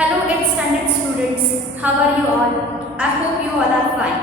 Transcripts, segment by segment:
Hello 8th standard students, how are you all? I hope you all are fine.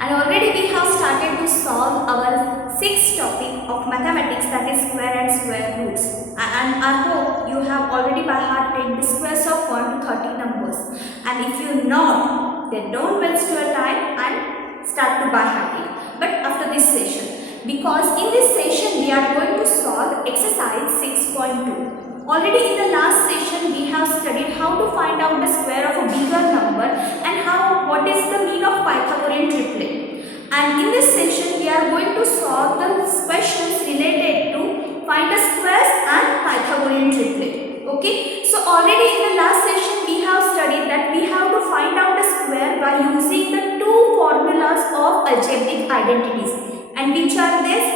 And already we have started to solve our sixth topic of mathematics, that is square and square roots. And I hope you have already by heart taken the squares of 1 to 30 numbers. And if you not, then don't waste your time and start to by heart it. But after this session, because in this session we are going to solve exercise 6.2. Already in the last session we have studied how to find out the square of a bigger number and what is the mean of Pythagorean triplet. And in this session we are going to solve the questions related to find the squares and Pythagorean triplet. Okay, so already in the last session we have studied that we have to find out the square by using the two formulas of algebraic identities. And which are this?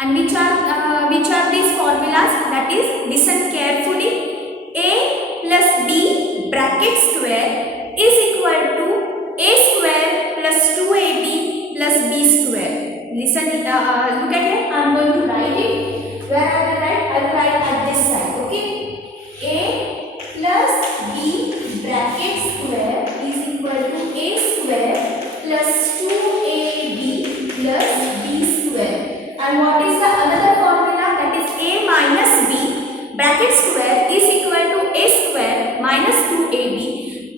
And which are these formulas? That is, listen carefully. A plus b bracket square is equal to a square plus 2ab plus b square. Listen, look at it. I am going to write it. Where I will write? I will write at this side. Okay. A plus b bracket square is equal to a square plus 2ab plus b square. And what is the another formula? That is a minus b bracket square is equal to a square minus 2ab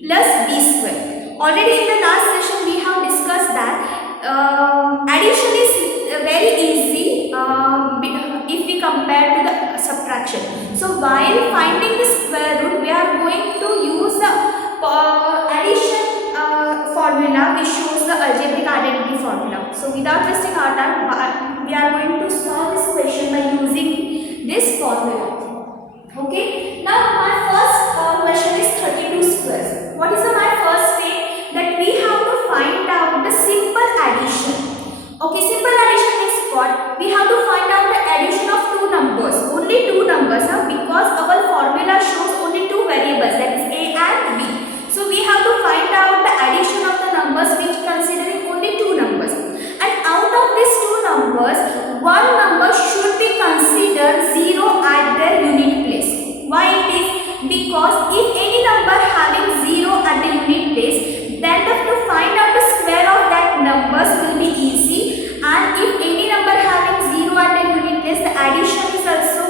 plus b square. Already in the last session we have discussed that addition is very easy if we compare to the subtraction. So while finding the square root, we are going to use the addition formula which shows the algebraic identity formula. So without wasting our time, we are going to solve this question by using this formula. Okay. Now my first question is 32 squares. What is my first way? That we have to find out the simple addition. Okay, simple addition means what? We have to find out the addition of two numbers. Only two numbers, because our formula shows only two variables, that is a and b. So we have to find out the addition of the numbers which considering only two numbers. And out of these two numbers, one number should be considered 0 at their unit place. Why it is? Because if any number having 0 at the unit place, then to find out the square of that numbers will be easy. And if any number having 0 at the unit place, the addition is also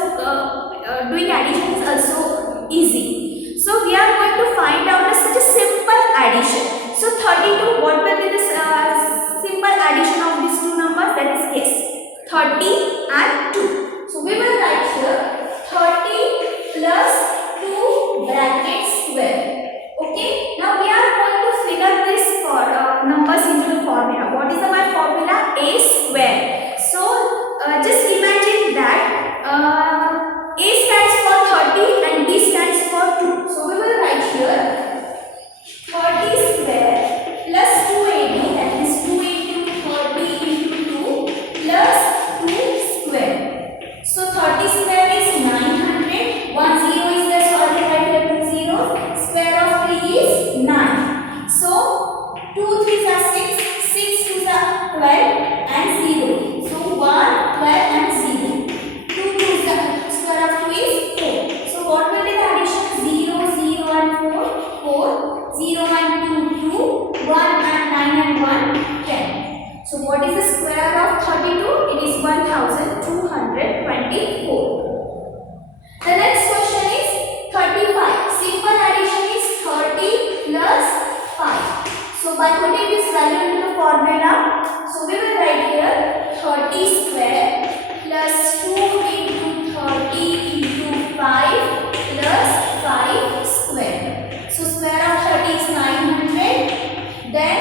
doing addition is also easy. So we are going to find out such a simple addition. So 32, what will be the simple addition of these two numbers? That is yes, 30 and 2. So we will write here 30 plus 2 bracket square. Okay. Now we are going to figure this for numbers into the formula. What is my formula? A square. So just imagine that A stands for 30 and B stands for 2. So we will write here 30 square plus 2ab, that is 2 into 30 into 2 plus 2 square. So 30 square is 900. 1 0 is there, so I will write here 2 zeros. Square of 3 is 9. So 2 3s are 6, 6 2s are 12 and 0. So 1, 12 and 0. 2 2s are square of 2 is 4. So what will be the addition? 0, 0 and 4, 4, 0 and 2, 2, 1 and 9 and 1, 10. So what is the square of 32? It is 1224. The next question is 35. Simple addition is 30 plus 5. So by putting this value into the formula, so we will write here 30 square plus 2 into 30 into 5 plus 5 square. So square of 30 is 900. Then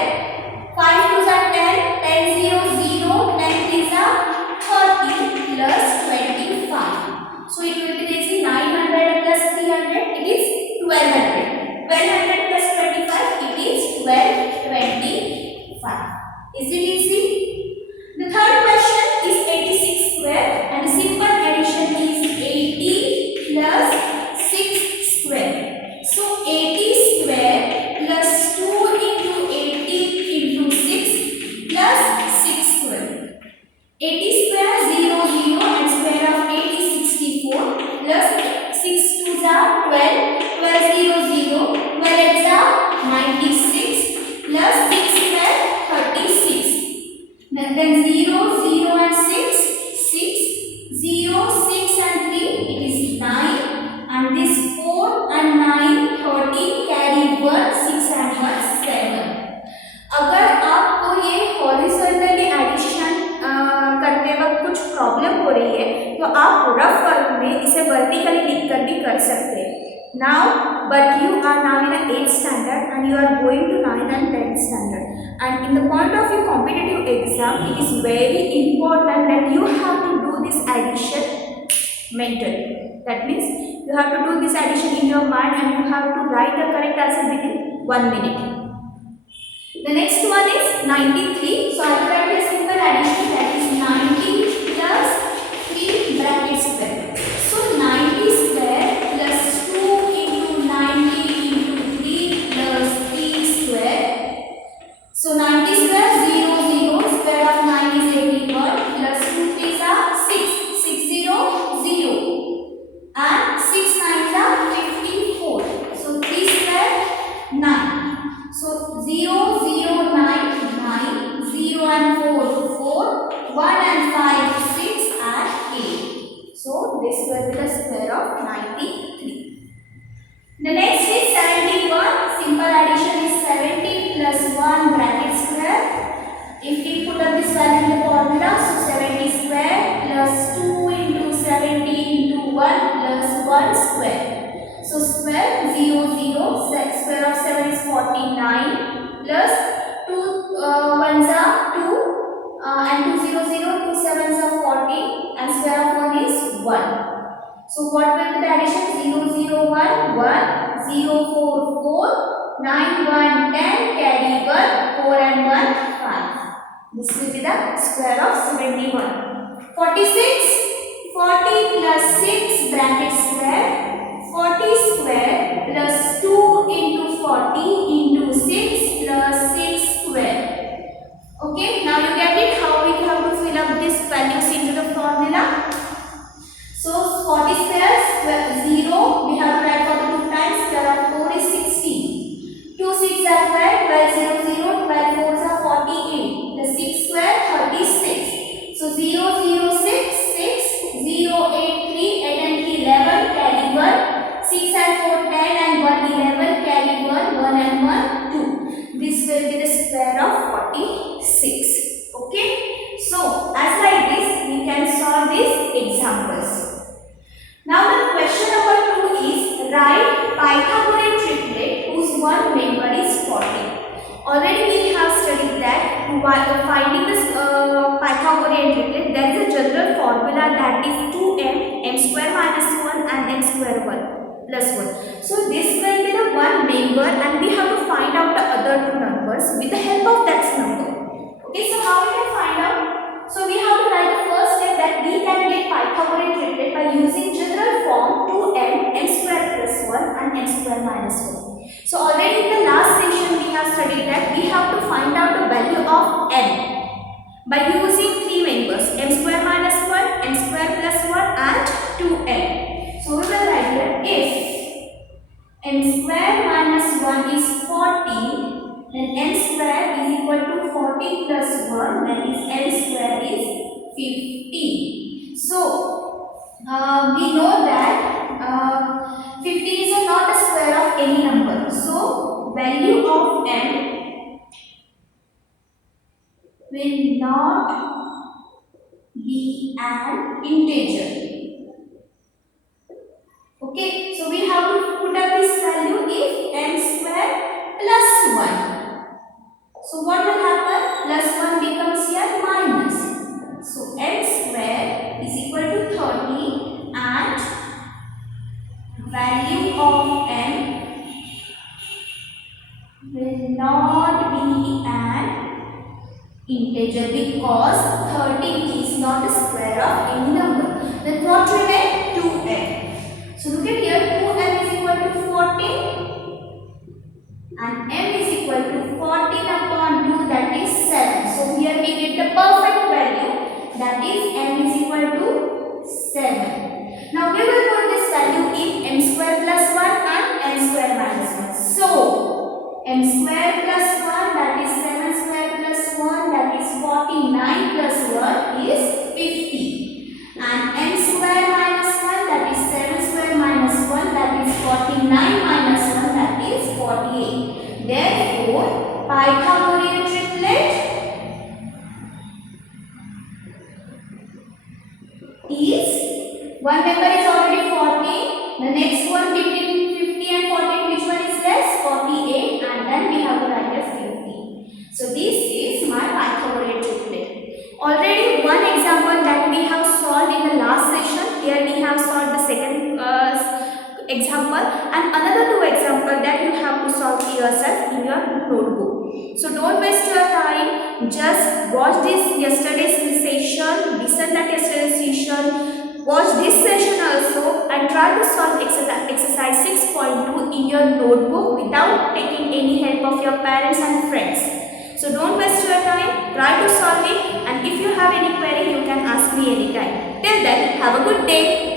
5 2s are 10, 10 0 0, 10 3s are 30 plus 25. So it will be easy. 900 plus 300, it is 1200. 1200 plus 25, it is 1225. Is it easy? The third question is 6 2s are 12, 12 0 0, 12 8s are 96 plus 6 12 36. Then 0 0 and 6, 6 0 6 and 3, it is 9, and this 4 and 9 13, carry 1 6 and 1 7. अगर आपको ये horizontally addition करते वक्त कुछ problem हो रही है तो आप रफ वर्क में इसे वर्टिकली लिख कर भी कर सकते हैं. Now, but you are now in a 8th standard and you are going to 9th and 10th standard. And in the point of your competitive exam, it is very important that you have to do this addition mentally. That means you have to do this addition in your mind and you have to write the correct answer within 1 minute. The next one is 93. So I will write a simple addition, that is 90 plus 3 bracket square. So 90 square plus 2 into 90 into 3 plus 3 square. So 90 square 0 0, square of 9 is 81 plus 2 3s are 6, 6 0 0, and 6 9s are 54. So 3 square 9. So 0 0 9 9, 0 and 4 4, 1 and 5 6 and 8. So this will be the square of 93. The next is 71. Simple addition is 70 plus 1 bracket square. If we put up this value in the formula, so 70 square plus 2 into 70 into 1 plus 1 square. So square 0 0, square of 7 is 49 plus 2 1s are 2 and 2 0 0, 2 7s are 40 and square of 1 is 1. So what will be the addition? 0 0 1 1, 0 4 4, 9 1 10, carry 1, 4 and 1 5. This will be the square of 71. 46, 40 plus 6 bracket square. 40 square plus 2 into 40 into 6 plus 6 square. Okay, now you get it how we have to fill up these values into the formula. So 40 square 0, we have to write for the 2 times, square of 4 is 16. 2 6 are 12, 12 0 0, 12 4s are 48. The 6 square 36. So 0 0 6, 6, 0 8 3, 8 and 3 11, carry 1. 6 and 4 10 and 1 11, carry 1, 1 and 1 2. This will be the square of 46. Okay, so as like this we can solve these examples. Now the question number 2 is write Pythagorean triplet whose one member is 40. Already we have studied that while finding this Pythagorean triplet, there is a general formula, that is 2m, m square minus 1 and m square 1 plus 1. So this will be the one member and we have to find out the other two numbers with the help of that number. Okay, so how we can find out? So we have to write the first step, that we can get Pythagorean triplet by using general form 2m, m square plus 1 and m square minus 1. So already in the last session we have studied that we have to find out the value of m by using three members, m square minus 1, m square plus 1 and 2m. So we will write here, if m square minus 1 is 40, then m square is equal to 40 plus 1, that is m square is 50. So we know that 50 is not a square of any number. So value of m will not be an integer. Okay, so we have to put up this value if m square plus 1. So what will happen? Plus 1 becomes here minus. So m square is equal to 30 and value of m will not be an integer because 30 is not a square of any number. Then what remains? 2m. So look at here, 2m is equal to 14 and m is equal to 14 upon 2, that is 7. So here we get the perfect value, that is m is equal to 7. Now we will put this value in 9 minus 1, that is 48. Therefore, Pythagorean triplet is, one member is already 40. The next one between 50 and 14, which one is less? 48, and then we have to write as 50. So this is my Pythagorean triplet. Already one example that we have solved in the last session. Here we have solved the second example, and another two example that you have to solve yourself in your notebook. So don't waste your time. Just watch this yesterday's session, listen that yesterday's session, watch this session also, and try to solve exercise 6.2 in your notebook without taking any help of your parents and friends. So don't waste your time, try to solve it, and if you have any query you can ask me anytime. Till then, have a good day.